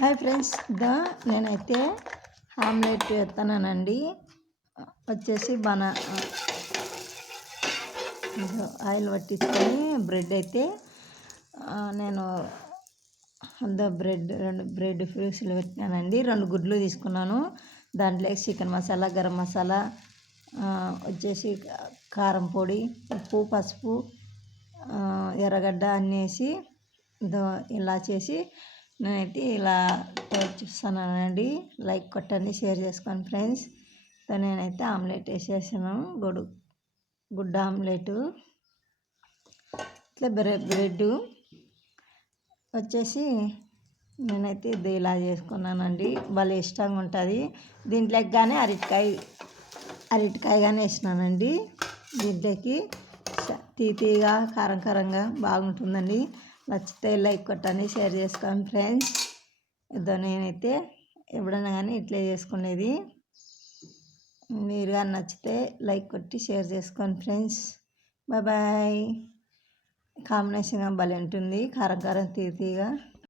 Hi friends, నేనైతే omelette వేస్తున్నానండి. వచ్చేసి ఆయిల్ పట్టించుకొని బ్రెడ్ అయితే నేను రెండు బ్రెడ్ పీసులు పెట్టినానండి. 2 గుడ్లు తీసుకున్నాను. దాంట్లోకి చికెన్ మసాలా, గరం మసాలా, వచ్చేసి కారం పొడి, ఉప్పు, పసుపు, ఎర్రగడ్డ అన్నీ వేసి ఇలా చేసి నేనైతే ఇలా చూస్తున్నానండి. లైక్ కొట్టండి, షేర్ చేసుకోండి ఫ్రెండ్స్. నేనైతే ఆమ్లెట్ వేసేసాను. గుడ్డ ఆమ్లెట్, ఇట్లా బ్రెడ్ వచ్చేసి నేనైతే ఇది ఇలా చేసుకున్నానండి. భలే ఇష్టంగా ఉంటుంది. దీంట్లోకి కానీ అరటికాయ కానీ వేసినానండి. దీంట్లోకి తీగా కారం కారంగా బాగుంటుందండి. నచ్చితే లైక్ కొట్టండి, షేర్ చేసుకోండి ఫ్రెండ్స్. నేనైతే ఎప్పుడైనా కానీ ఇట్లే చేసుకునేది. మీరు కానీ నచ్చితే లైక్ కొట్టి షేర్ చేసుకోండి ఫ్రెండ్స్. బాయ్. కాంబినేషన్గా భలే ఉంటుంది, కారం కారం తీగా.